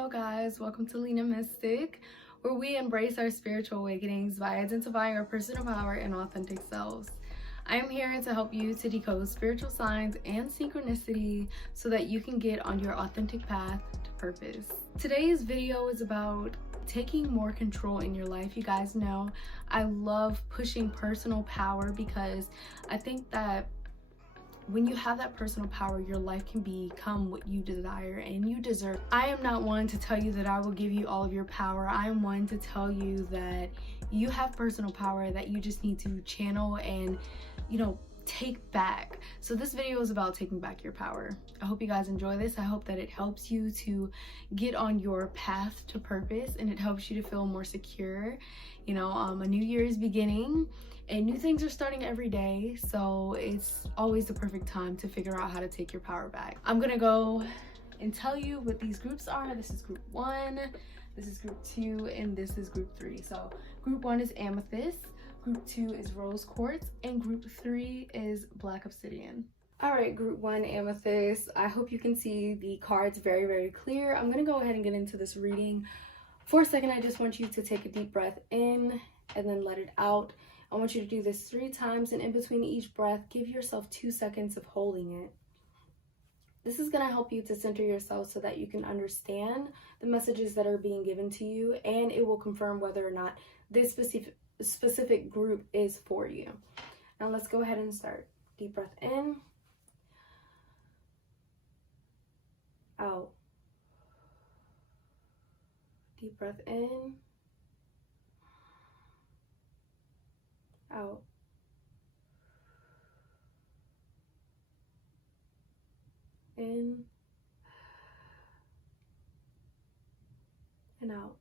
Hello guys, welcome to Lena Mystic, where we embrace our spiritual awakenings by identifying our personal power and authentic selves. I am here to help you to decode spiritual signs and synchronicity so that you can get on your authentic path to purpose. Today's video is about taking more control in your life. You guys know I love pushing personal power because I think that when you have that personal power, your life can become what you desire and you deserve. I am not one to tell you that I will give you all of your power. I am one to tell you that you have personal power that you just need to channel and, take back. So this video is about taking back your power. I hope you guys enjoy this. I hope that it helps you to get on your path to purpose and it helps you to feel more secure. A new year is beginning and new things are starting every day, so it's always the perfect time to figure out how to take your power back. I'm gonna go and tell you what these groups are. This is group 1, this is group 2, and this is group 3. So group 1 is amethyst, group 2 is rose quartz, and group 3 is black obsidian. All right, group 1 amethyst. I hope you can see the cards very, very clear. I'm gonna go ahead and get into this reading. For a second, I just want you to take a deep breath in and then let it out. I want you to do this 3 times, and in between each breath, give yourself 2 seconds of holding it. This is going to help you to center yourself so that you can understand the messages that are being given to you, and it will confirm whether or not this specific group is for you. Now let's go ahead and start. Deep breath in, out. Deep breath in, out. In and out.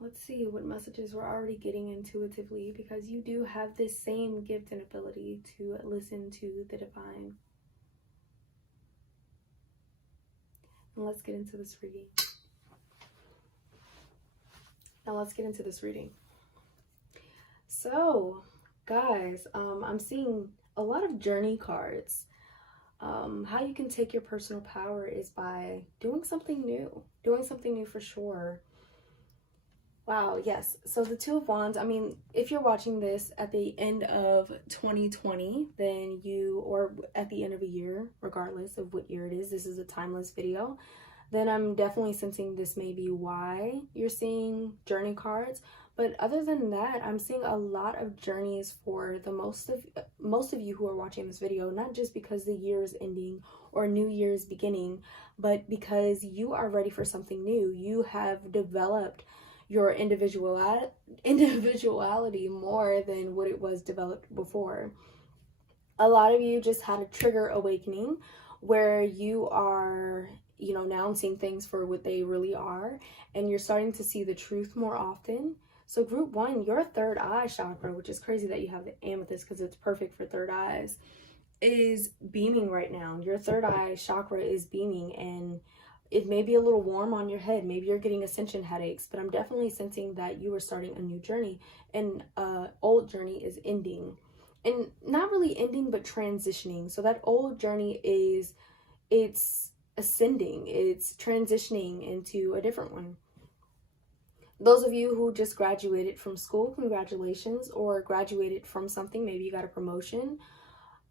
Let's see what messages we're already getting intuitively, because you do have this same gift and ability to listen to the divine. And let's get into this reading. So, guys, I'm seeing a lot of journey cards. How you can take your personal power is by doing something new for sure. Wow, yes. So the 2 of Wands, if you're watching this at the end of 2020, then or at the end of a year, regardless of what year it is, this is a timeless video, then I'm definitely sensing this may be why you're seeing journey cards. But other than that, I'm seeing a lot of journeys for the most of you who are watching this video, not just because the year is ending or New Year's beginning, but because you are ready for something new. You have developed your individuality more than what it was developed before. A lot of you just had a trigger awakening where you are now seeing things for what they really are, and you're starting to see the truth more often. So group 1, your third eye chakra, which is crazy that you have the amethyst because it's perfect for third eyes, is beaming right now. Your third eye chakra is beaming, and it may be a little warm on your head. Maybe you're getting ascension headaches, but I'm definitely sensing that you are starting a new journey, and old journey is ending, and not really ending, but transitioning. So that old journey it's ascending, it's transitioning into a different one. Those of you who just graduated from school, congratulations, or graduated from something, maybe you got a promotion.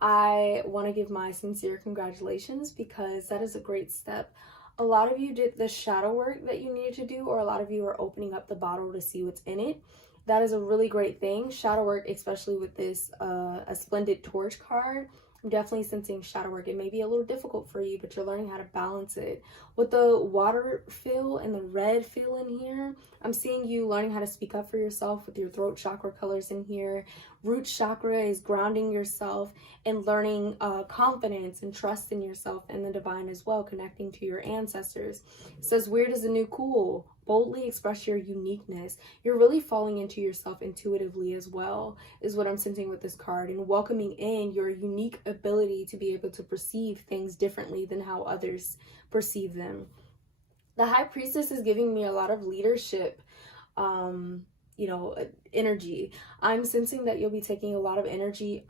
I want to give my sincere congratulations because that is a great step. A lot of you did the shadow work that you needed to do, or a lot of you are opening up the bottle to see what's in it. That is a really great thing. Shadow work, especially with this a splendid torch card. I'm definitely sensing shadow work. It may be a little difficult for you, but you're learning how to balance it. With the water feel and the red feel in here, I'm seeing you learning how to speak up for yourself with your throat chakra colors in here. Root chakra is grounding yourself and learning confidence and trust in yourself and the divine as well, connecting to your ancestors. It says weird is the new cool. Boldly express your uniqueness. You're really falling into yourself intuitively as well, is what I'm sensing with this card, and welcoming in your unique ability to be able to perceive things differently than how others perceive them. The High Priestess is giving me a lot of leadership you know, energy. I'm sensing that you'll be taking a lot of energy.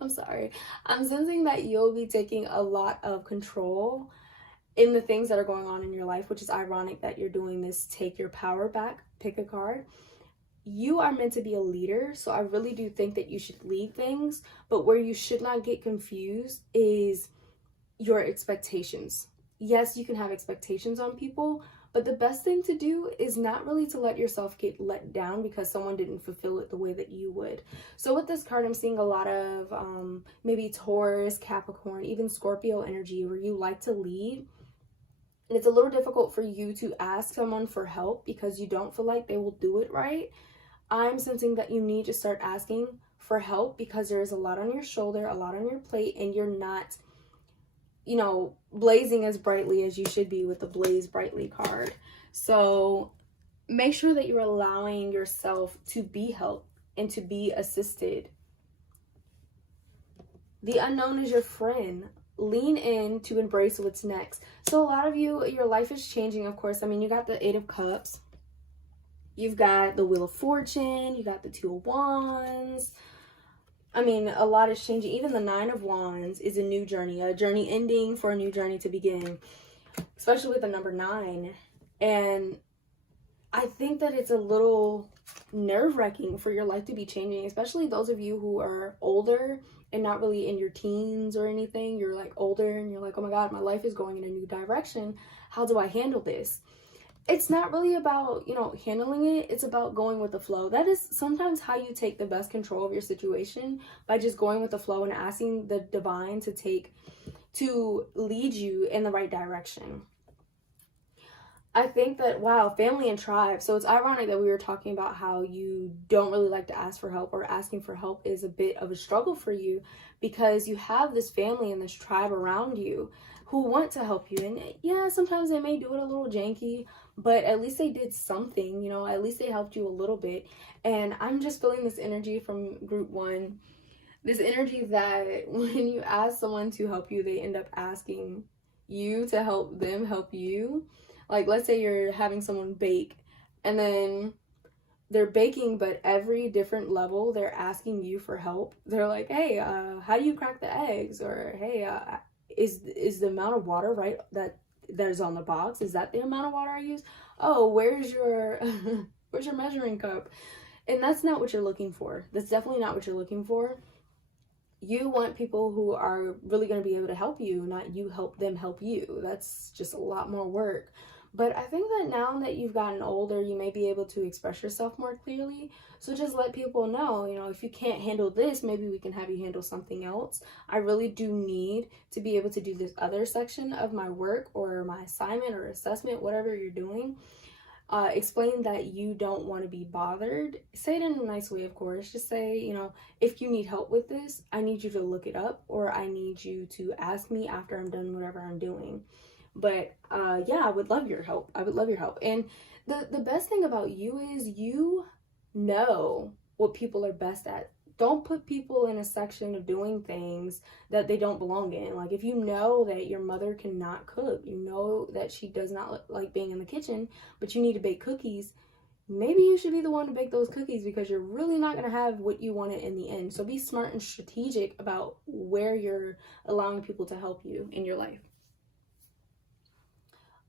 I'm sorry. I'm sensing that you'll be taking a lot of control in the things that are going on in your life, which is ironic that you're doing this take your power back, pick a card. You are meant to be a leader, so I really do think that you should lead things, but where you should not get confused is your expectations. Yes, you can have expectations on people, but the best thing to do is not really to let yourself get let down because someone didn't fulfill it the way that you would. So with this card, I'm seeing a lot of maybe Taurus, Capricorn, even Scorpio energy where you like to lead. And it's a little difficult for you to ask someone for help because you don't feel like they will do it right. I'm sensing that you need to start asking for help because there is a lot on your shoulder, a lot on your plate, and you're not, you know, blazing as brightly as you should be with the Blaze Brightly card. So make sure that you're allowing yourself to be helped and to be assisted. The unknown is your friend. Lean in to embrace what's next. So a lot of you, your life is changing, of course. I mean, you got the 8 of Cups. You've got the Wheel of Fortune. You got the 2 of Wands. I mean, a lot is changing. Even the 9 of Wands is a new journey. A journey ending for a new journey to begin. Especially with the number 9. And I think that it's a little nerve-wracking for your life to be changing. Especially those of you who are older and not really in your teens or anything. You're like older and you're like, oh my God, my life is going in a new direction. How do I handle this? It's not really about, you know, handling it. It's about going with the flow. That is sometimes how you take the best control of your situation, by just going with the flow and asking the divine to lead you in the right direction. I think that, wow, family and tribe. So it's ironic that we were talking about how you don't really like to ask for help, or asking for help is a bit of a struggle for you because you have this family and this tribe around you who want to help you. And yeah, sometimes they may do it a little janky, but at least they did something, you know, at least they helped you a little bit. And I'm just feeling this energy from group 1, this energy that when you ask someone to help you, they end up asking you to help them help you. Like, let's say you're having someone bake and then they're baking, but every different level, they're asking you for help. They're like, hey, how do you crack the eggs? Or, hey, is the amount of water right that is on the box? Is that the amount of water I use? Oh, where's your measuring cup? And that's not what you're looking for. That's definitely not what you're looking for. You want people who are really going to be able to help you, not you help them help you. That's just a lot more work. But I think that now that you've gotten older, you may be able to express yourself more clearly. So just let people know, you know, if you can't handle this, maybe we can have you handle something else. I really do need to be able to do this other section of my work or my assignment or assessment, whatever you're doing. Explain that you don't want to be bothered. Say it in a nice way, of course. Just say, you know, if you need help with this, I need you to look it up, or I need you to ask me after I'm done whatever I'm doing. But yeah, I would love your help. I would love your help. And the best thing about you is you know what people are best at. Don't put people in a section of doing things that they don't belong in. Like, if you know that your mother cannot cook, you know that she does not like being in the kitchen, but you need to bake cookies, maybe you should be the one to bake those cookies, because you're really not going to have what you wanted in the end. So be smart and strategic about where you're allowing people to help you in your life.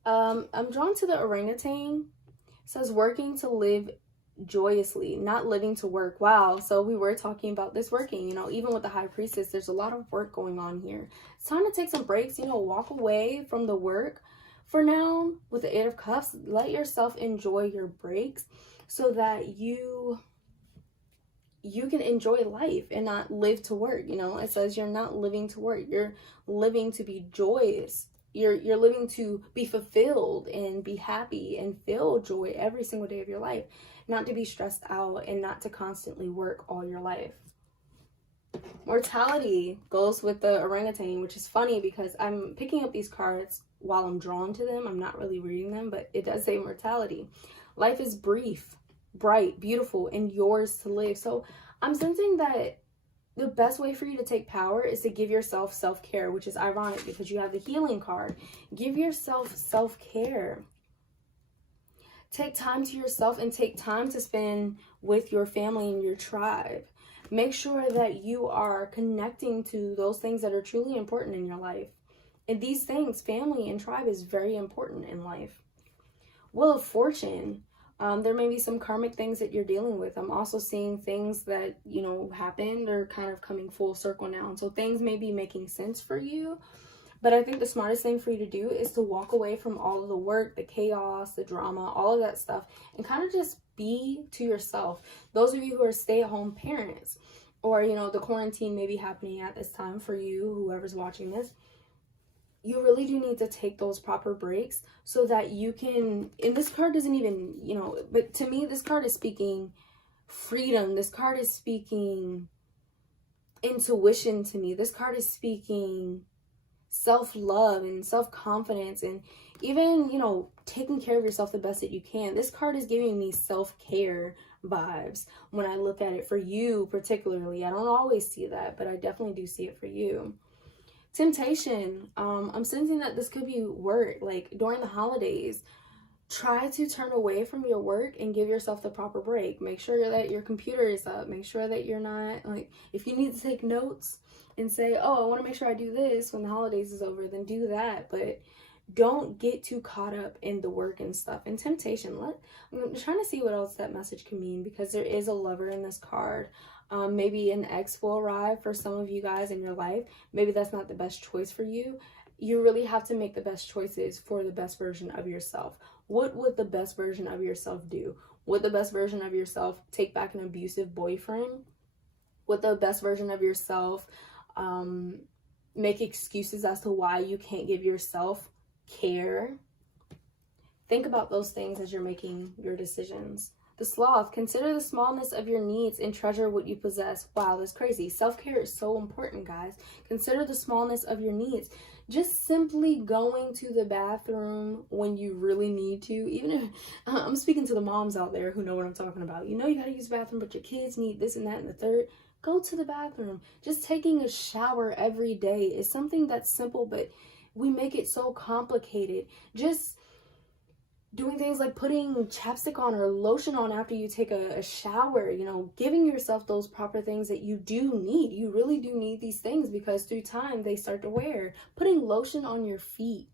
I'm drawn to the orangutan. It says working to live joyously, not living to work. Wow. So we were talking about this working, you know, even with the High Priestess, there's a lot of work going on here. It's time to take some breaks, you know, walk away from the work for now. With the 8 of Cups, let yourself enjoy your breaks so that you can enjoy life and not live to work. You know, it says you're not living to work. You're living to be joyous. You're living to be fulfilled and be happy and feel joy every single day of your life, not to be stressed out and not to constantly work all your life. Mortality goes with the orangutan, which is funny because I'm picking up these cards while I'm drawn to them. I'm not really reading them, but it does say mortality. Life is brief, bright, beautiful, and yours to live. So I'm sensing that the best way for you to take power is to give yourself self-care, which is ironic because you have the healing card. Give yourself self-care. Take time to yourself and take time to spend with your family and your tribe. Make sure that you are connecting to those things that are truly important in your life. And these things, family and tribe, is very important in life. Wheel of Fortune. There may be some karmic things that you're dealing with. I'm also seeing things that, you know, happened or kind of coming full circle now. And so things may be making sense for you. But I think the smartest thing for you to do is to walk away from all of the work, the chaos, the drama, all of that stuff, and kind of just be to yourself. Those of you who are stay-at-home parents, or, you know, the quarantine may be happening at this time for you, whoever's watching this, you really do need to take those proper breaks so that you can, and this card doesn't even, you know, but to me, this card is speaking freedom. This card is speaking intuition to me. This card is speaking self-love and self-confidence, and even, you know, taking care of yourself the best that you can. This card is giving me self-care vibes when I look at it for you particularly. I don't always see that, but I definitely do see it for you. Temptation. I'm sensing that this could be work, like during the holidays. Try to turn away from your work and give yourself the proper break. Make sure that your computer is up. Make sure that you're not, like, if you need to take notes and say, oh, I want to make sure I do this when the holidays is over, then do that. But don't get too caught up in the work and stuff. And temptation, I'm trying to see what else that message can mean, because there is a lover in this card. Maybe an ex will arrive for some of you guys in your life. Maybe that's not the best choice for you. You really have to make the best choices for the best version of yourself. What would the best version of yourself do? Would the best version of yourself take back an abusive boyfriend? Would the best version of yourself make excuses as to why you can't give yourself care? Think about those things as you're making your decisions. The Sloth. Consider the smallness of your needs and treasure what you possess. Wow, that's crazy. Self-care is so important, guys. Consider the smallness of your needs. Just simply going to the bathroom when you really need to. Even if I'm speaking to the moms out there who know what I'm talking about. You know you gotta use the bathroom, but your kids need this and that and the third. Go to the bathroom. Just taking a shower every day is something that's simple, but we make it so complicated. Just doing things like putting chapstick on or lotion on after you take a shower, you know, giving yourself those proper things that you do need. You really do need these things, because through time they start to wear. Putting lotion on your feet.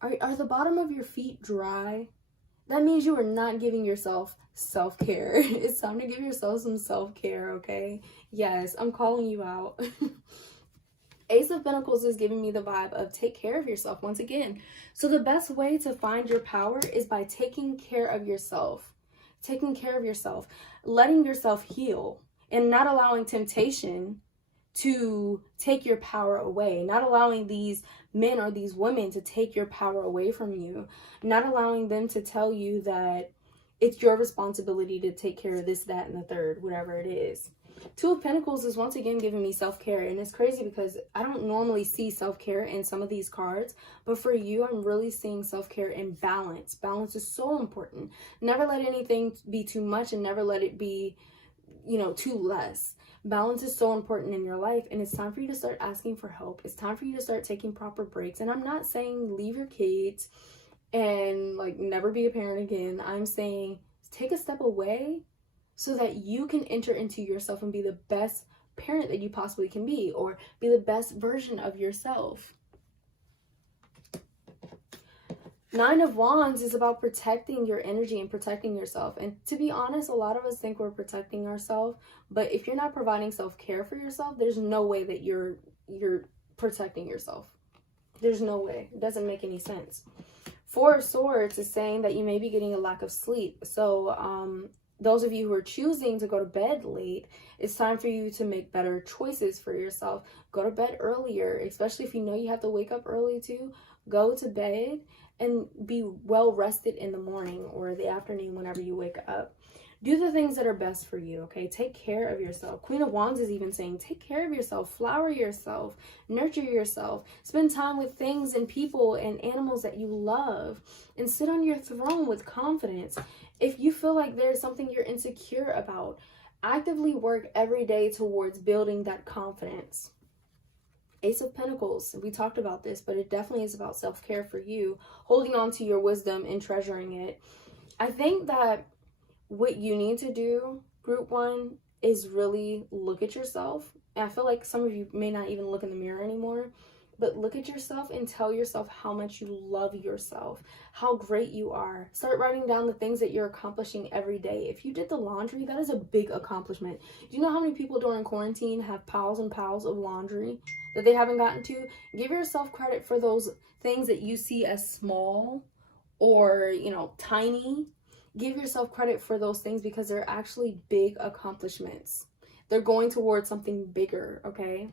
Are the bottom of your feet dry? That means you are not giving yourself self-care. It's time to give yourself some self-care, okay? Yes, I'm calling you out. Ace of Pentacles is giving me the vibe of take care of yourself once again. So the best way to find your power is by taking care of yourself. Taking care of yourself. Letting yourself heal. And not allowing temptation to take your power away. Not allowing these men or these women to take your power away from you. Not allowing them to tell you that it's your responsibility to take care of this, that, and the third, whatever it is. Two of Pentacles is once again giving me self-care, and it's crazy because I don't normally see self-care in some of these cards, but for you, I'm really seeing self-care and balance. Balance is so important. Never let anything be too much, and never let it be, you know, too less. Balance is so important in your life, and it's time for you to start asking for help. It's time for you to start taking proper breaks. And I'm not saying leave your kids and like never be a parent again. I'm saying take a step away so that you can enter into yourself and be the best parent that you possibly can be, or be the best version of yourself. Nine of Wands is about protecting your energy and protecting yourself. And to be honest, a lot of us think we're protecting ourselves, but if you're not providing self-care for yourself, there's no way that you're protecting yourself. There's no way. It doesn't make any sense. Four of Swords is saying that you may be getting a lack of sleep. So, those of you who are choosing to go to bed late, it's time for you to make better choices for yourself. Go to bed earlier, especially if you know you have to wake up early too. Go to bed and be well rested in the morning or the afternoon whenever you wake up. Do the things that are best for you, okay? Take care of yourself. Queen of Wands is even saying, take care of yourself, flower yourself, nurture yourself, spend time with things and people and animals that you love, and sit on your throne with confidence. If you feel like there's something you're insecure about, actively work every day towards building that confidence. Ace of Pentacles, we talked about this, but it definitely is about self-care for you, holding on to your wisdom and treasuring it. I think that what you need to do, group one, is really look at yourself. And I feel like some of you may not even look in the mirror anymore, but look at yourself and tell yourself how much you love yourself, how great you are. Start writing down the things that you're accomplishing every day. If you did the laundry, that is a big accomplishment. Do you know how many people during quarantine have piles and piles of laundry that they haven't gotten to? Give yourself credit for those things that you see as small or, you know, tiny. Give yourself credit for those things because they're actually big accomplishments. They're going towards something bigger, okay?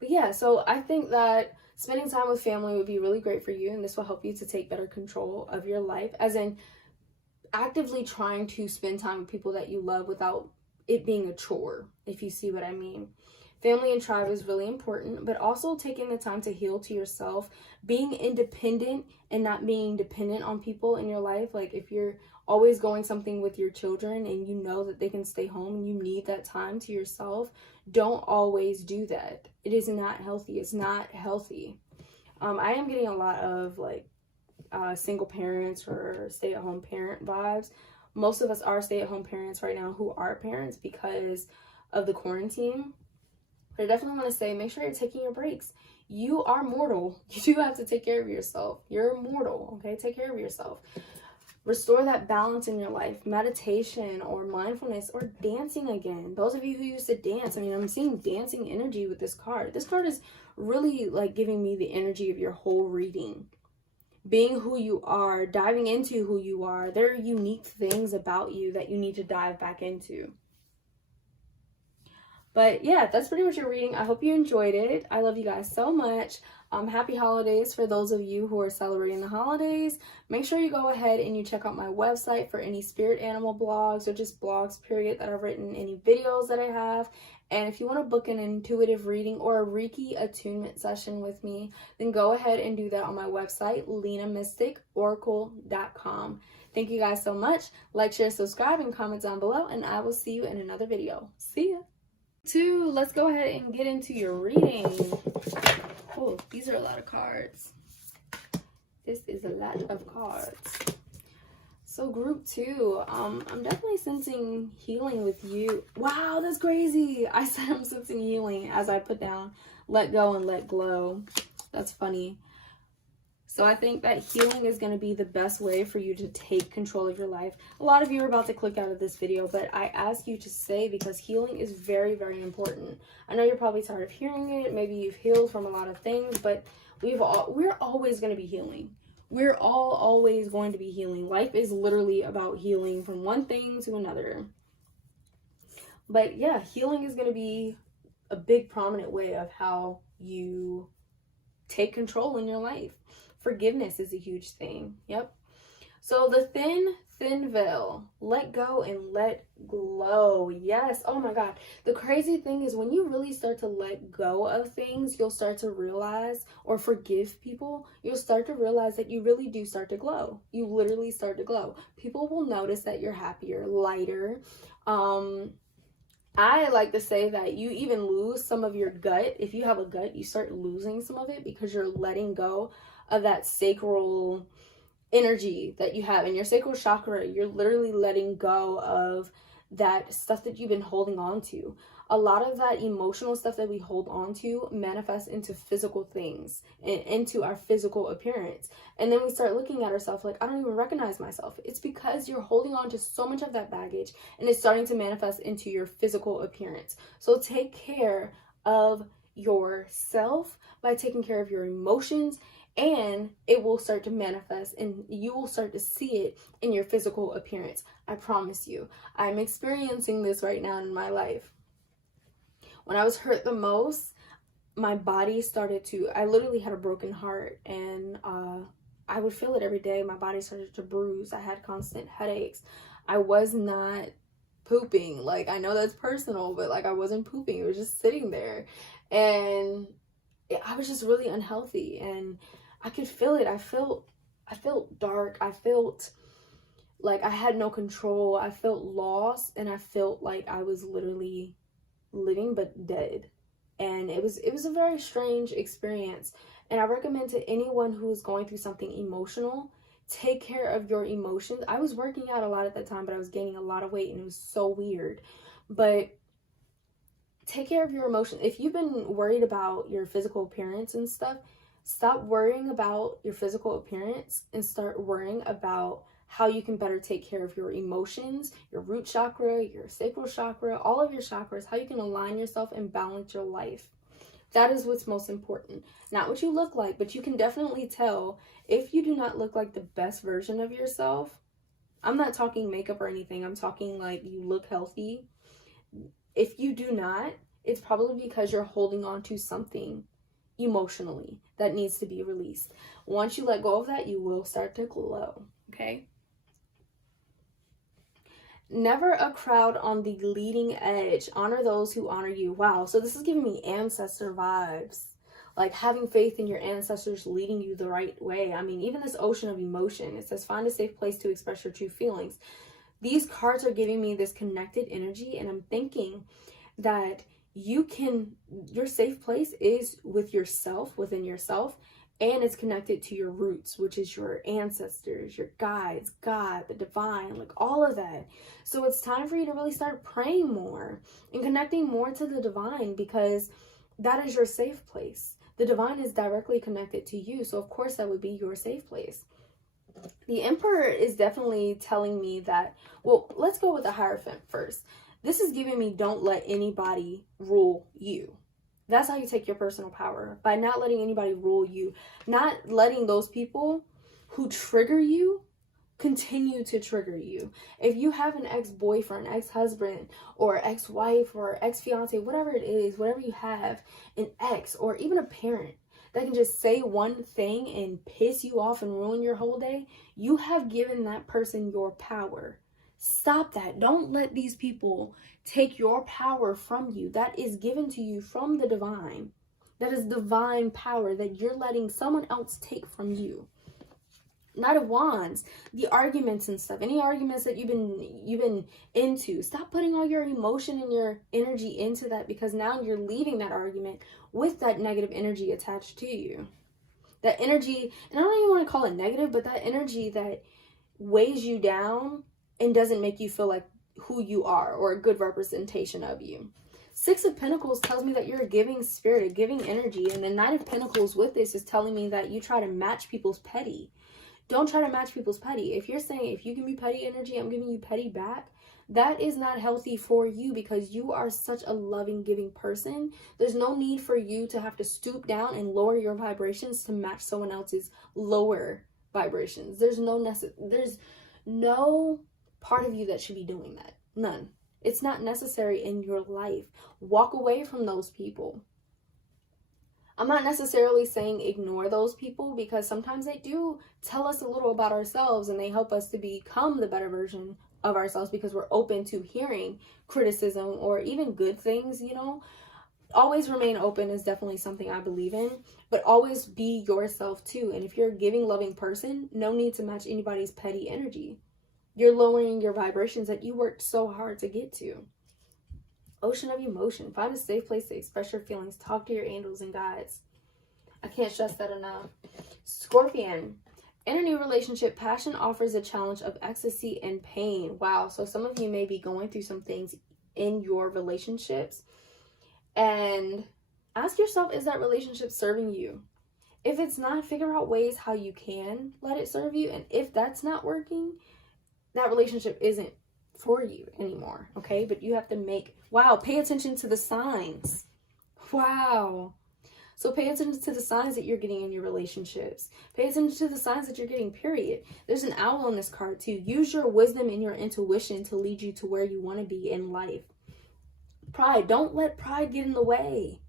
But yeah, so I think that spending time with family would be really great for you, and this will help you to take better control of your life, as in actively trying to spend time with people that you love without it being a chore, if you see what I mean. Family and tribe is really important, but also taking the time to heal to yourself, being independent and not being dependent on people in your life. Like if you're always going something with your children and you know that they can stay home and you need that time to yourself, don't always do that. It is not healthy. It's not healthy. I am getting a lot of like single parents or stay-at-home parent vibes. Most of us are stay-at-home parents right now who are parents because of the quarantine. But I definitely want to say, make sure you're taking your breaks. You are mortal. You do have to take care of yourself. You're mortal, okay? Take care of yourself. Restore that balance in your life. Meditation or mindfulness or dancing again. Those of you who used to dance, I mean, I'm seeing dancing energy with this card. This card is really like giving me the energy of your whole reading. Being who you are, diving into who you are. There are unique things about you that you need to dive back into. But yeah, that's pretty much your reading. I hope you enjoyed it. I love you guys so much. Happy holidays for those of you who are celebrating the holidays. Make sure you go ahead and you check out my website for any spirit animal blogs or just blogs, period, that I've written, any videos that I have. And if you want to book an intuitive reading or a Reiki attunement session with me, then go ahead and do that on my website, LenaMysticOracle.com. Thank you guys so much. Like, share, subscribe, and comment down below, and I will see you in another video. See ya. Let's go ahead and get into your reading. Oh, these are a lot of cards. This is a lot of cards. So group 2, I'm definitely sensing healing with you. Wow, that's crazy. I said I'm sensing healing as I put down let go and let glow. That's funny. So I think that healing is going to be the best way for you to take control of your life. A lot of you are about to click out of this video, but I ask you to stay because healing is very, very important. I know you're probably tired of hearing it. Maybe you've healed from a lot of things, but we're always going to be healing. We're all always going to be healing. Life is literally about healing from one thing to another. But yeah, healing is going to be a big prominent way of how you take control in your life. Forgiveness is a huge thing. Yep. So the thin veil, let go and let glow. Yes. Oh my God. The crazy thing is when you really start to let go of things, you'll start to realize, or forgive people, you'll start to realize that you really do start to glow. You literally start to glow. People will notice that you're happier, lighter. I like to say that you even lose some of your gut. If you have a gut, you start losing some of it because you're letting go of that sacral energy that you have in your sacral chakra. You're literally letting go of that stuff that you've been holding on to. A lot of that emotional stuff that we hold on to manifests into physical things and into our physical appearance. And then we start looking at ourselves like, I don't even recognize myself. It's because you're holding on to so much of that baggage and it's starting to manifest into your physical appearance. So take care of yourself by taking care of your emotions, and it will start to manifest and you will start to see it in your physical appearance. I promise you. I'm experiencing this right now in my life. When I was hurt the most, my body started to, I literally had a broken heart, and I would feel it every day. My body started to bruise. I had constant headaches. I was not pooping. Like, I know that's personal, but like I wasn't pooping. It was just sitting there. And I was just really unhealthy, and I could feel it. I felt dark. I felt like I had no control. I felt lost, and I felt like I was literally living but dead. And it was a very strange experience. And I recommend to anyone who is going through something emotional, take care of your emotions. I was working out a lot at that time, but I was gaining a lot of weight and it was so weird. But take care of your emotions. If you've been worried about your physical appearance and stuff, stop worrying about your physical appearance and start worrying about how you can better take care of your emotions, your root chakra, your sacral chakra, all of your chakras, how you can align yourself and balance your life. That is what's most important. Not what you look like, but you can definitely tell if you do not look like the best version of yourself. I'm not talking makeup or anything. I'm talking like you look healthy. If you do not, it's probably because you're holding on to something emotionally that needs to be released. Once you let go of that, you will start to glow, okay? Never a crowd on the leading edge. Honor those who honor you. Wow, so this is giving me ancestor vibes. Like having faith in your ancestors leading you the right way. I mean, even this ocean of emotion. It says, find a safe place to express your true feelings. These cards are giving me this connected energy, and I'm thinking that your safe place is with yourself, within yourself, and it's connected to your roots, which is your ancestors, your guides, God, the divine, like all of that. So it's time for you to really start praying more and connecting more to the divine, because that is your safe place. The divine is directly connected to you. So of course that would be your safe place. The Emperor is definitely telling me that, well, let's go with the Hierophant first. This is giving me don't let anybody rule you. That's how you take your personal power, by not letting anybody rule you, not letting those people who trigger you continue to trigger you. If you have an ex-boyfriend, ex-husband, or ex-wife, or ex-fiance, whatever it is, whatever you have, an ex, or even a parent that can just say one thing and piss you off and ruin your whole day, you have given that person your power. Stop that. Don't let these people take your power from you. That is given to you from the divine. That is divine power that you're letting someone else take from you. Knight of Wands, the arguments and stuff, any arguments that you've been into, stop putting all your emotion and your energy into that, because now you're leaving that argument with that negative energy attached to you. That energy, and I don't even want to call it negative, but that energy that weighs you down and doesn't make you feel like who you are or a good representation of you. Six of Pentacles tells me that you're a giving spirit, a giving energy, and the Knight of Pentacles with this is telling me that you try to match people's petty. Don't try to match people's petty. If you're saying, if you give me petty energy, I'm giving you petty back, that is not healthy for you, because you are such a loving, giving person. There's no need for you to have to stoop down and lower your vibrations to match someone else's lower vibrations. There's no part of you that should be doing that. None. It's not necessary in your life. Walk away from those people. I'm not necessarily saying ignore those people, because sometimes they do tell us a little about ourselves and they help us to become the better version of ourselves, because we're open to hearing criticism or even good things, you know. Always remain open is definitely something I believe in, but always be yourself too. And if you're a giving, loving person, no need to match anybody's petty energy. You're lowering your vibrations that you worked so hard to get to. Ocean of emotion. Find a safe place to express your feelings. Talk to your angels and guides. I can't stress that enough. Scorpion. In a new relationship, passion offers a challenge of ecstasy and pain. Wow. So some of you may be going through some things in your relationships. And ask yourself, is that relationship serving you? If it's not, figure out ways how you can let it serve you. And if that's not working, that relationship isn't for you anymore, okay? But you have to pay attention to the signs. Wow. So pay attention to the signs that you're getting in your relationships. Pay attention to the signs that you're getting, period. There's an owl on this card too. Use your wisdom and your intuition to lead you to where you want to be in life. Pride. Don't let pride get in the way.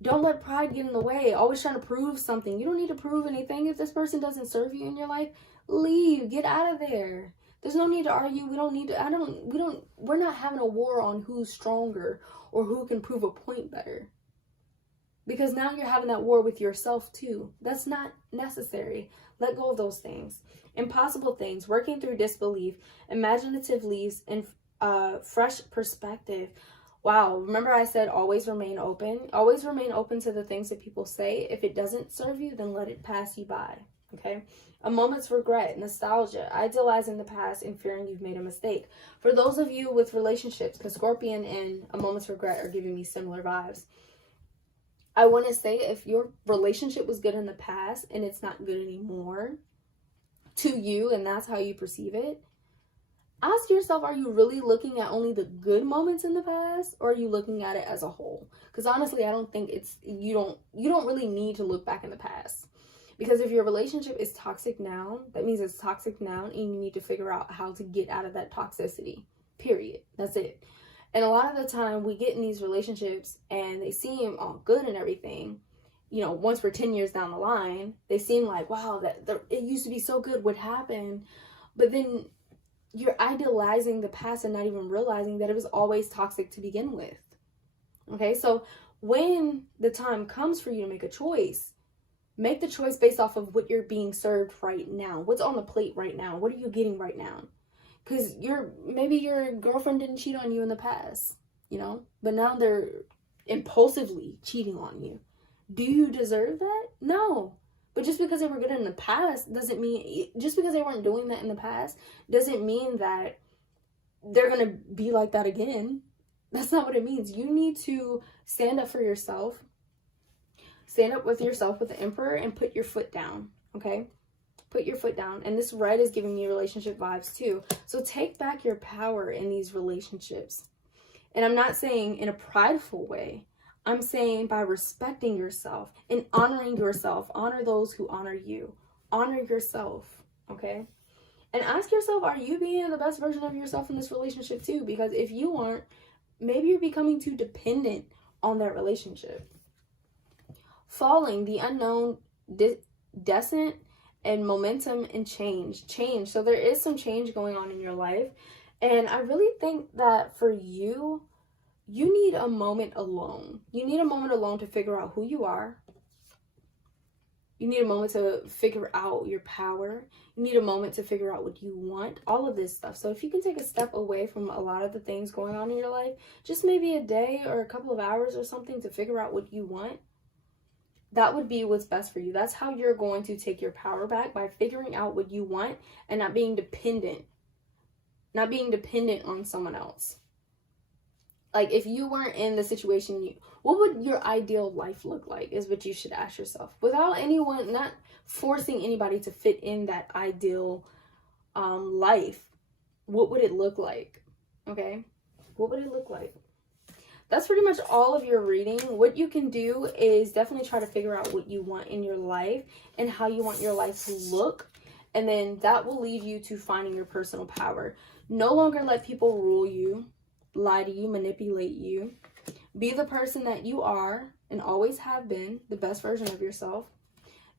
Don't let pride get in the way. Always trying to prove something. You don't need to prove anything. If this person doesn't serve you in your life, leave. Get out of there. There's no need to argue. We don't need to, we're not having a war on who's stronger or who can prove a point better. Because now you're having that war with yourself too. That's not necessary. Let go of those things. Impossible things, working through disbelief, imaginative leaves, and fresh perspective. Wow, remember I said always remain open? Always remain open to the things that people say. If it doesn't serve you, then let it pass you by. okay? A moment's regret, nostalgia, idealizing the past, and fearing you've made a mistake. For those of you with relationships, because Scorpion and a moment's regret are giving me similar vibes, I want to say if your relationship was good in the past and it's not good anymore to you, and that's how you perceive it, ask yourself, are you really looking at only the good moments in the past, or are you looking at it as a whole? Because honestly, I don't think you don't really need to look back in the past. Because if your relationship is toxic now, that means it's toxic now, and you need to figure out how to get out of that toxicity. Period. That's it. And a lot of the time we get in these relationships and they seem all good and everything. You know, once we're 10 years down the line, they seem like, wow, it used to be so good. What happened? But then you're idealizing the past and not even realizing that it was always toxic to begin with. Okay, so when the time comes for you to make a choice, make the choice based off of what you're being served right now. What's on the plate right now? What are you getting right now? Because maybe your girlfriend didn't cheat on you in the past, you know, but now they're impulsively cheating on you. Do you deserve that? No. But just because they were good in the past doesn't mean, just because they weren't doing that in the past doesn't mean that they're going to be like that again. That's not what it means. You need to stand up for yourself. Stand up with yourself with the Emperor and put your foot down, okay? Put your foot down. And this red is giving me relationship vibes too. So take back your power in these relationships. And I'm not saying in a prideful way. I'm saying by respecting yourself and honoring yourself. Honor those who honor you. Honor yourself, okay? And ask yourself, are you being the best version of yourself in this relationship too? Because if you aren't, maybe you're becoming too dependent on that relationship. Falling, the unknown, descent, and momentum and change. So there is some change going on in your life. And I really think that for you, you need a moment alone. You need a moment alone to figure out who you are. You need a moment to figure out your power. You need a moment to figure out what you want. All of this stuff. So if you can take a step away from a lot of the things going on in your life, just maybe a day or a couple of hours or something to figure out what you want, that would be what's best for you. That's how you're going to take your power back, by figuring out what you want and not being dependent. Not being dependent on someone else. Like if you weren't in the situation, what would your ideal life look like is what you should ask yourself. Without anyone, not forcing anybody to fit in that ideal life. What would it look like? Okay? What would it look like? That's pretty much all of your reading. What you can do is definitely try to figure out what you want in your life and how you want your life to look. And then that will lead you to finding your personal power. No longer let people rule you, lie to you, manipulate you. Be the person that you are and always have been, the best version of yourself.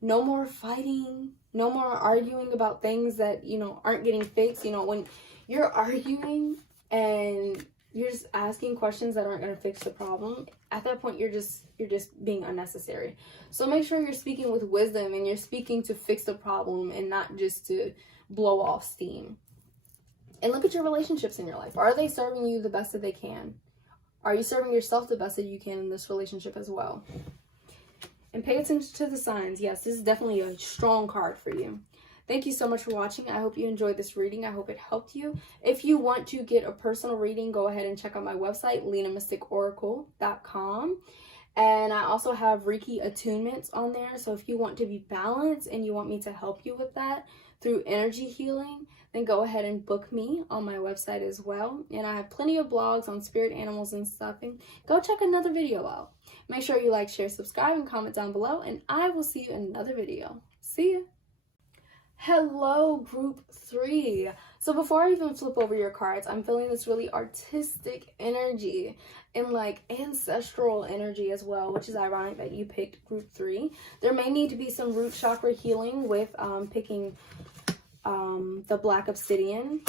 No more fighting. No more arguing about things that, you know, aren't getting fixed. You know, when you're arguing and you're just asking questions that aren't going to fix the problem, at that point you're just being unnecessary. So make sure you're speaking with wisdom and you're speaking to fix the problem and not just to blow off steam. And look at your relationships in your life. Are they serving you the best that they can? Are you serving yourself the best that you can in this relationship as well? And pay attention to the signs. Yes, this is definitely a strong card for you. Thank you so much for watching. I hope you enjoyed this reading. I hope it helped you. If you want to get a personal reading, go ahead and check out my website, lenamystikoracle.com. And I also have Reiki attunements on there. So if you want to be balanced and you want me to help you with that through energy healing, then go ahead and book me on my website as well. And I have plenty of blogs on spirit animals and stuff. And go check another video out. Make sure you like, share, subscribe, and comment down below. And I will see you in another video. See ya. Hello, group 3. So before I even flip over your cards, I'm feeling this really artistic energy and like ancestral energy as well, which is ironic that you picked group 3. There may need to be some root chakra healing with picking the black obsidian.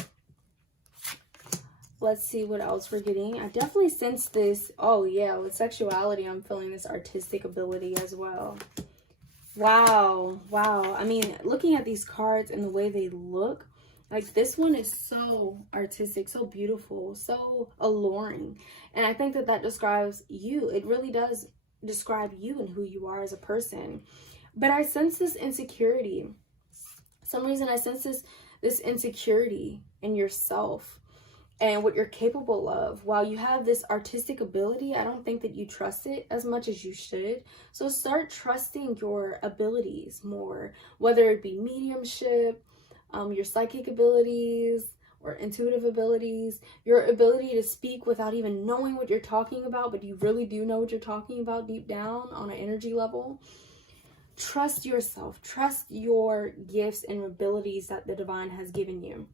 Let's see what else we're getting. I definitely sense this. Oh yeah, with sexuality, I'm feeling this artistic ability as well. Wow. I mean, looking at these cards and the way they look, like this one is so artistic, so beautiful, so alluring. And I think that that describes you. It really does describe you and who you are as a person. But I sense this insecurity. some reason I sense this insecurity in yourself and what you're capable of. While you have this artistic ability, I don't think that you trust it as much as you should. So start trusting your abilities more, whether it be mediumship, your psychic abilities, or intuitive abilities, your ability to speak without even knowing what you're talking about, but you really do know what you're talking about deep down on an energy level. Trust yourself. Trust your gifts and abilities that the divine has given you.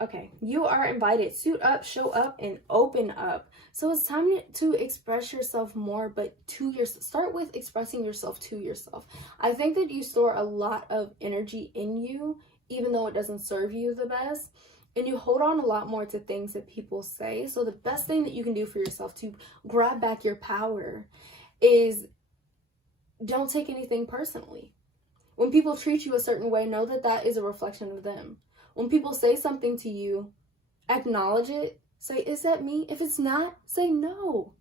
Okay, you are invited. Suit up, show up, and open up. So it's time to express yourself more, but start with expressing yourself to yourself. I think that you store a lot of energy in you, even though it doesn't serve you the best. And you hold on a lot more to things that people say. So the best thing that you can do for yourself to grab back your power is don't take anything personally. When people treat you a certain way, know that that is a reflection of them. When people say something to you, acknowledge it. Say, is that me? If it's not, say no.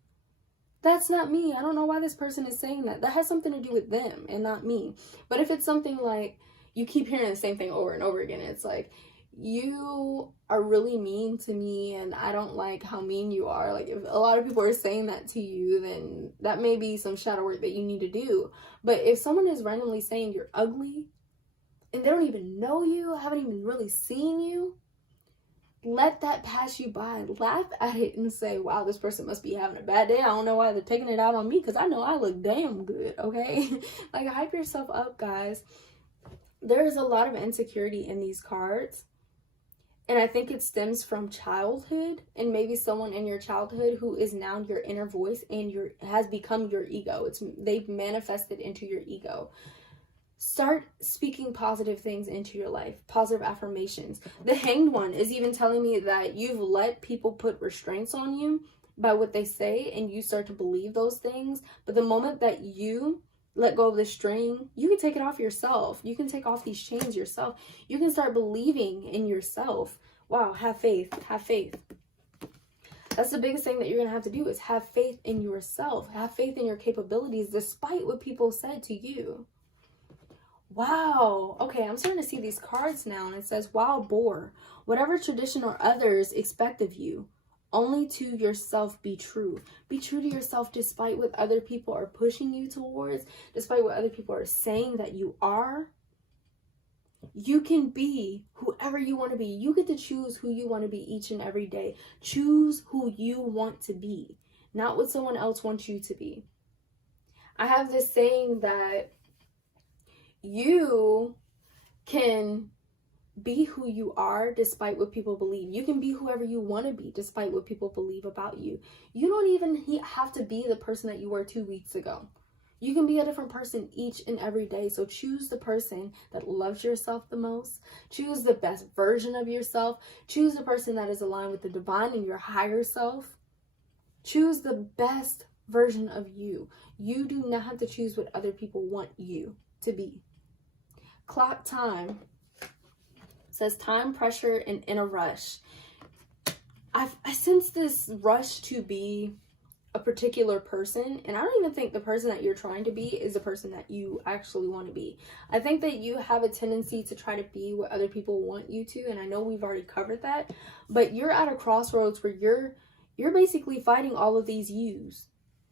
That's not me. I don't know why this person is saying that. That has something to do with them and not me. But if it's something like you keep hearing the same thing over and over again, it's like, you are really mean to me and I don't like how mean you are. Like, if a lot of people are saying that to you, then that may be some shadow work that you need to do. But if someone is randomly saying you're ugly and they don't even know you, haven't even really seen you, let that pass you by. Laugh at it and say, wow, this person must be having a bad day. I don't know why they're taking it out on me, because I know I look damn good, okay? Like, hype yourself up, guys. There is a lot of insecurity in these cards. And I think it stems from childhood, and maybe someone in your childhood who is now your inner voice and has become your ego. They've manifested into your ego. Start speaking positive things into your life, positive affirmations. The Hanged One is even telling me that you've let people put restraints on you by what they say, and you start to believe those things. But the moment that you let go of the string, you can take it off yourself. You can take off these chains yourself. You can start believing in yourself. Wow, have faith. Have faith. That's the biggest thing that you're going to have to do, is have faith in yourself. Have faith in your capabilities despite what people said to you. Wow. Okay, I'm starting to see these cards now, and it says, wild boar, whatever tradition or others expect of you, only to yourself be true. Be true to yourself despite what other people are pushing you towards, despite what other people are saying that you are. You can be whoever you want to be. You get to choose who you want to be each and every day. Choose who you want to be, not what someone else wants you to be. I have this saying that you can be who you are despite what people believe. You can be whoever you want to be despite what people believe about you. You don't even have to be the person that you were 2 weeks ago. You can be a different person each and every day. So choose the person that loves yourself the most. Choose the best version of yourself. Choose the person that is aligned with the divine and your higher self. Choose the best version of you. You do not have to choose what other people want you to be. Clock time says time, pressure, and in a rush. I sense this rush to be a particular person, and I don't even think the person that you're trying to be is the person that you actually want to be. I think that you have a tendency to try to be what other people want you to, and I know we've already covered that, but you're at a crossroads where you're basically fighting all of these yous.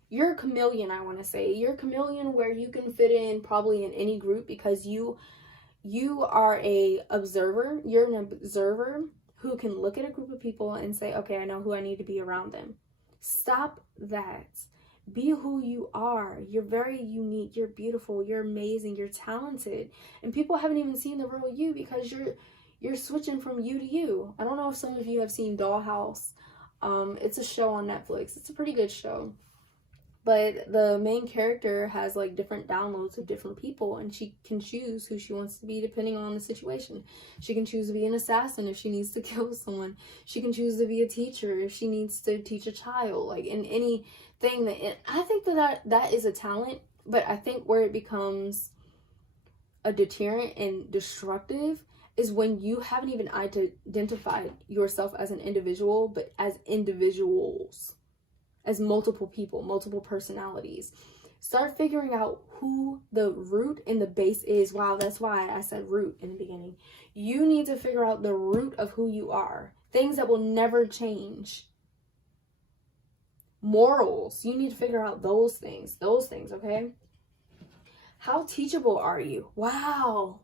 You're a chameleon, I want to say. You're a chameleon where you can fit in probably in any group, because you are a observer. You're an observer who can look at a group of people and say, okay, I know who I need to be around them. Stop that. Be who you are. You're very unique. You're beautiful. You're amazing. You're talented. And people haven't even seen the real you, because you're switching from you to you. I don't know if some of you have seen Dollhouse. It's a show on Netflix. It's a pretty good show. But the main character has like different downloads of different people, and she can choose who she wants to be depending on the situation. She can choose to be an assassin if she needs to kill someone. She can choose to be a teacher if she needs to teach a child. Like, in anything I think that is a talent, but I think where it becomes a deterrent and destructive is when you haven't even identified yourself as an individual, but as individuals. As multiple people, multiple personalities. Start figuring out who the root and the base is. Wow, that's why I said root in the beginning. You need to figure out the root of who you are. Things that will never change. Morals. You need to figure out those things. Those things, okay? How teachable are you? Wow.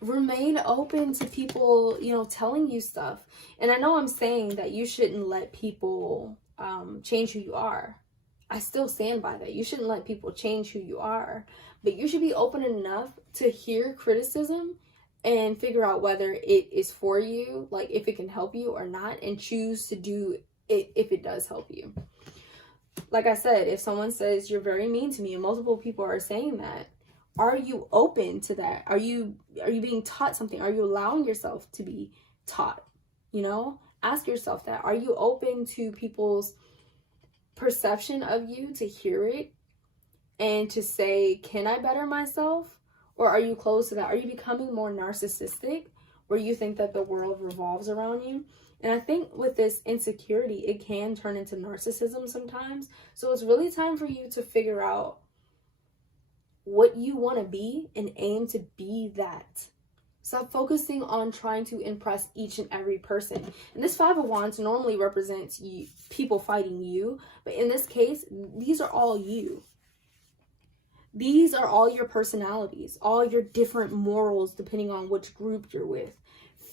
Remain open to people, you know, telling you stuff. And I know I'm saying that you shouldn't let people change who you are. I still stand by that. You shouldn't let people change who you are. But you should be open enough to hear criticism and figure out whether it is for you, like if it can help you or not, and choose to do it if it does help you. Like I said, if someone says you're very mean to me, and multiple people are saying that, are you open to that? Are you being taught something? Are you allowing yourself to be taught? You know, ask yourself that. Are you open to people's perception of you, to hear it and to say, can I better myself? Or are you close to that? Are you becoming more narcissistic, where you think that the world revolves around you? And I think with this insecurity, it can turn into narcissism sometimes. So it's really time for you to figure out what you want to be and aim to be that. Stop focusing on trying to impress each and every person. And this Five of Wands normally represents you, people fighting you. But in this case, these are all you. These are all your personalities, all your different morals, depending on which group you're with.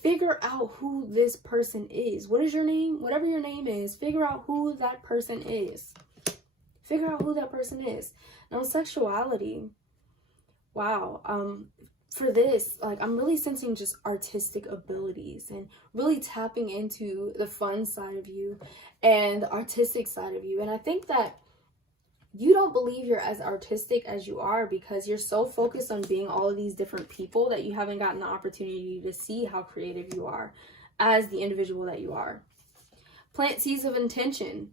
Figure out who this person is. What is your name? Whatever your name is, figure out who that person is. Figure out who that person is. Now, sexuality. Wow. For this, like, I'm really sensing just artistic abilities and really tapping into the fun side of you and the artistic side of you. And I think that you don't believe you're as artistic as you are because you're so focused on being all of these different people that you haven't gotten the opportunity to see how creative you are as the individual that you are. Plant seeds of intention.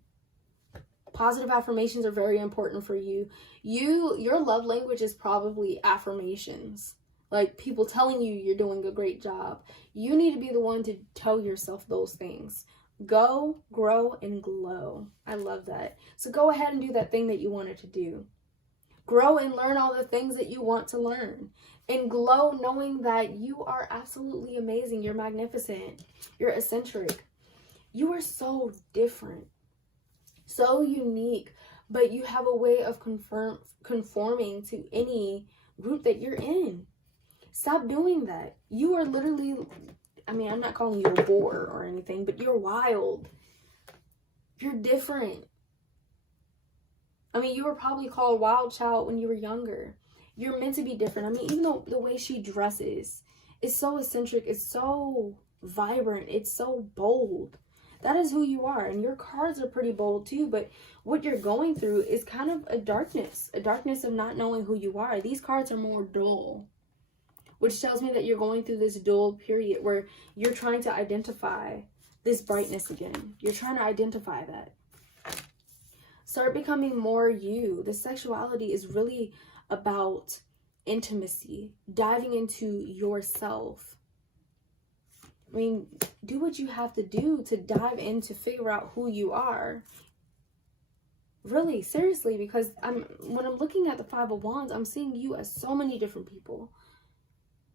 Positive affirmations are very important for you. Your love language is probably affirmations. Like people telling you you're doing a great job. You need to be the one to tell yourself those things. Go, grow, and glow. I love that. So go ahead and do that thing that you wanted to do. Grow and learn all the things that you want to learn. And glow knowing that you are absolutely amazing. You're magnificent. You're eccentric. You are so different. So unique. But you have a way of conforming to any group that you're in. Stop doing that. You are literally, I mean, I'm not calling you a bore or anything, but you're wild. You're different. I mean, you were probably called wild child when you were younger. You're meant to be different. I mean, even though the way she dresses is so eccentric, it's so vibrant, it's so bold. That is who you are. And your cards are pretty bold too, but what you're going through is kind of a darkness of not knowing who you are. These cards are more dull, which tells me that you're going through this dull period where you're trying to identify this brightness again. You're trying to identify that. Start becoming more you. The sexuality is really about intimacy, diving into yourself. I mean, do what you have to do to dive in to figure out who you are. Really, seriously, because when I'm looking at the Five of Wands, I'm seeing you as so many different people.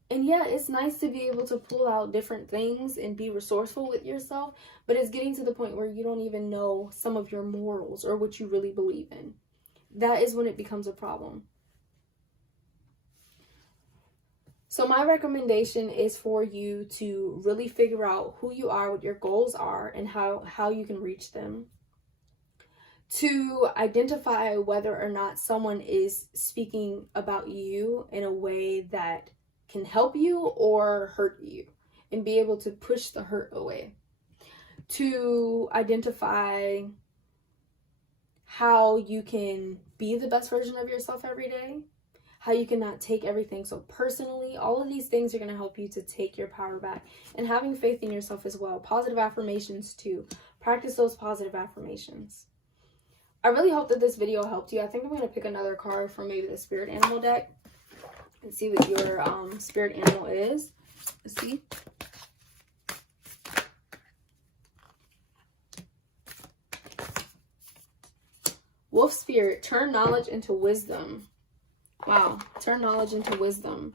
And yeah, it's nice to be able to pull out different things and be resourceful with yourself, but it's getting to the point where you don't even know some of your morals or what you really believe in. That is when it becomes a problem. So my recommendation is for you to really figure out who you are, what your goals are, and how you can reach them. To identify whether or not someone is speaking about you in a way that can help you or hurt you, and be able to push the hurt away. To identify how you can be the best version of yourself every day, how you cannot take everything so personally. All of these things are going to help you to take your power back, and having faith in yourself as well. Positive affirmations too. Practice those positive affirmations. I really hope that this video helped you. I think I'm going to pick another card from maybe the spirit animal deck and see what your spirit animal is. Let's see. Wolf spirit, turn knowledge into wisdom. Wow, turn knowledge into wisdom.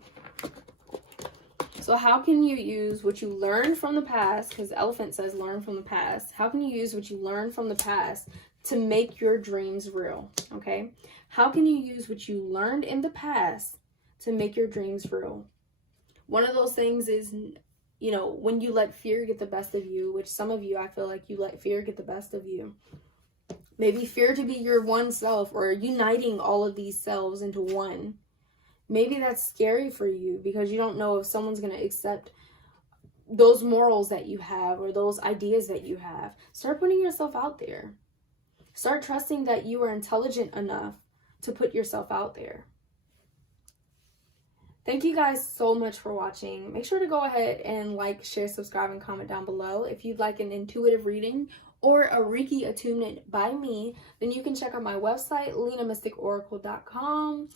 So how can you use what you learned from the past, because the elephant says learn from the past. How can you use what you learned from the past to make your dreams real, okay? How can you use what you learned in the past to make your dreams real? One of those things is, you know, when you let fear get the best of you, which some of you, I feel like you let fear get the best of you. Maybe fear to be your one self, or uniting all of these selves into one. Maybe that's scary for you because you don't know if someone's going to accept those morals that you have or those ideas that you have. Start putting yourself out there. Start trusting that you are intelligent enough to put yourself out there. Thank you guys so much for watching. Make sure to go ahead and like, share, subscribe, and comment down below. If you'd like an intuitive reading or a Reiki attunement by me, then you can check out my website, lenamysticoracle.com.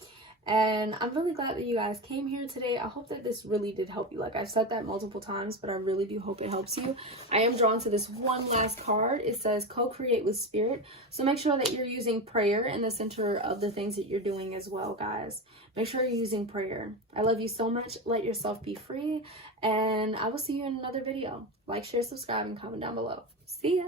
And I'm really glad that you guys came here today. I hope that this really did help you. Like I've said that multiple times, but I really do hope it helps you. I am drawn to this one last card. It says co-create with spirit. So make sure that you're using prayer in the center of the things that you're doing as well, guys. Make sure you're using prayer. I love you so much. Let yourself be free. And I will see you in another video. Like, share, subscribe, and comment down below. See ya.